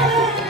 Thank you.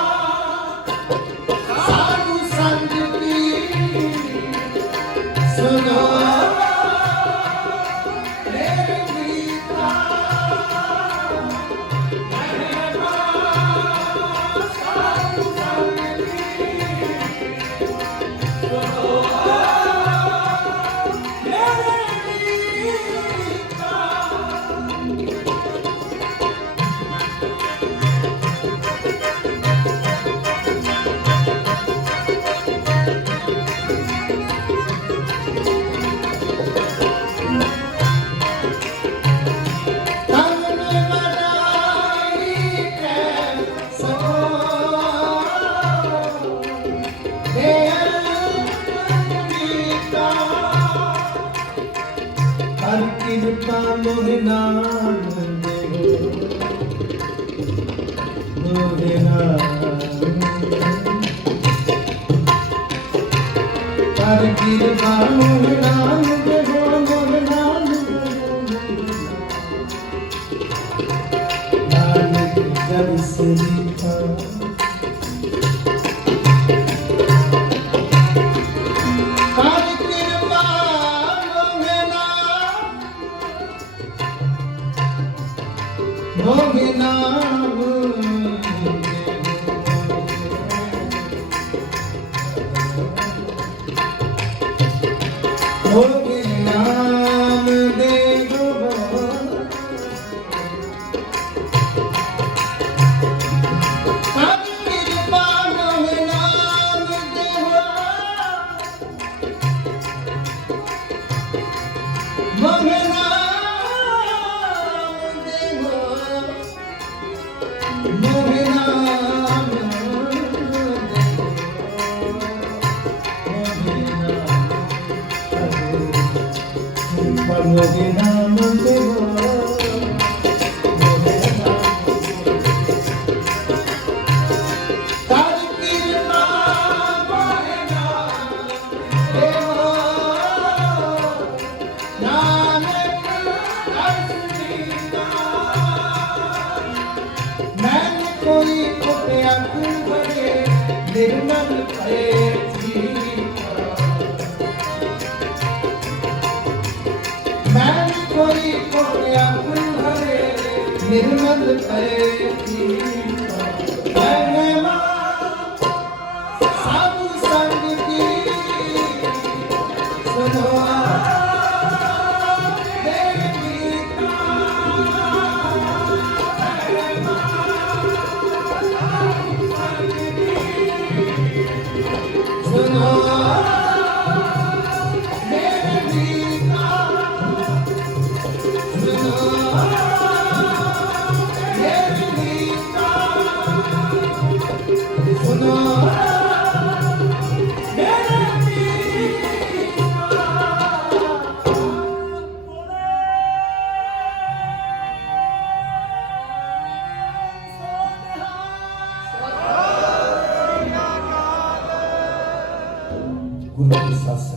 ਹਰ ਕਿਰਪਾ ਮੋਹਿ ਨਾਮ ਦੇਵੋ ਮੋਹਿ ਨਾਮ ਹਰ ਕਿਰਪਾ ਮੋਹਿ ਨਾਮ ਦੇਵੋ ਮੋਹਿ ਨਾਮ ਨਾਨਕ ਜਬ ਸਰੀਤਾ ਮੋਹਿ ਮੋਹਿ ਨਾਮ ਦੇਵੋ ਨਿਰਮਲ ਭਏ ਜੀਤਾ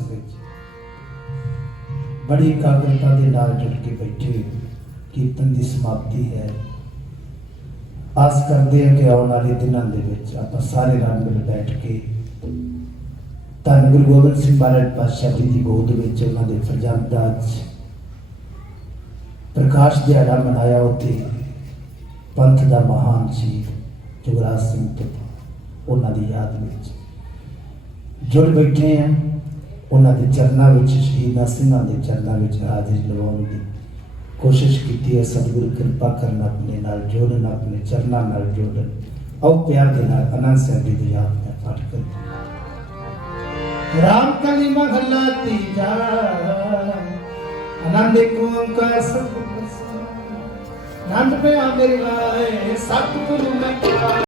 ਵਿੱਚ ਬੜੀ ਇਕਾਗਰਤਾ ਦੇ ਨਾਲ ਜੁੜ ਕੇ ਬੈਠੇ। ਕੀਰਤਨ ਦੀ ਸਮਾਪਤੀ ਹੈ। ਆਸ ਕਰਦੇ ਹਾਂ ਕਿ ਆਉਣ ਵਾਲੇ ਦਿਨਾਂ ਦੇ ਵਿੱਚ ਆਪਾਂ ਸਾਰੇ ਰਲ ਮਿਲ ਬੈਠ ਕੇ ਧੰਨ ਗੁਰੂ ਗੋਬਿੰਦ ਸਿੰਘ ਮਹਾਰਾਜ ਪਾਤਸ਼ਾਹ ਜੀ ਦੀ ਗੋਦ ਵਿੱਚ ਉਹਨਾਂ ਦੇ ਫਰਜ਼ੰਦਾਂ 'ਚ ਪ੍ਰਕਾਸ਼ ਦਿਹਾੜਾ ਮਨਾਇਆ ਉੱਥੇ। ਪੰਥ ਦਾ ਮਹਾਨ ਸ਼ਹੀਦ ਜੁਗਰਾਜ ਸਿੰਘ ਤੁਪਾ ਉਹਨਾਂ ਦੀ ਯਾਦ ਵਿੱਚ। ਜੁੜ ਬੈਠੇ ਆ ਉਹਨਾਂ ਦੇ ਚਰਨਾਂ ਵਿੱਚ, ਸ਼ਹੀਦਾਂ ਸਿੰਘਾਂ ਦੇ ਚਰਨਾਂ ਵਿੱਚ ਹਾਜ਼ਰੀ ਲਵਾਉਣ ਦੀ ਕੋਸ਼ਿਸ਼ ਕੀਤੀ ਹੈ। ਸਤਿਗੁਰੂ ਕਿਰਪਾ ਕਰਨ ਆਪਣੇ ਨਾਲ ਜੋੜਨ ਆਪਣੇ ਚਰਨਾਂ ਨਾਲ ਜੋੜਨ ਆਓ ਪਿਆਰ ਦੇ ਨਾਲ ਅਨੰਦ ਸਾਹਿਬ ਜੀ ਦੀ ਯਾਦ में ਪਾਠ ਕਰੀਏ। ਰਾਮ ਕਲੀ ਮਹਲਾ ਤੀਜਾ। ਆਨੰਦ ਇੱਕ ਓੰਕਾਰ ਸਤਿਗੁਰ ਆਨੰਦ ਪਿਆ ਮੇਰੇ ਲਾਏ, ਸਤਿਗੁਰੂ ਮੈਂ ਕਿਹਾ।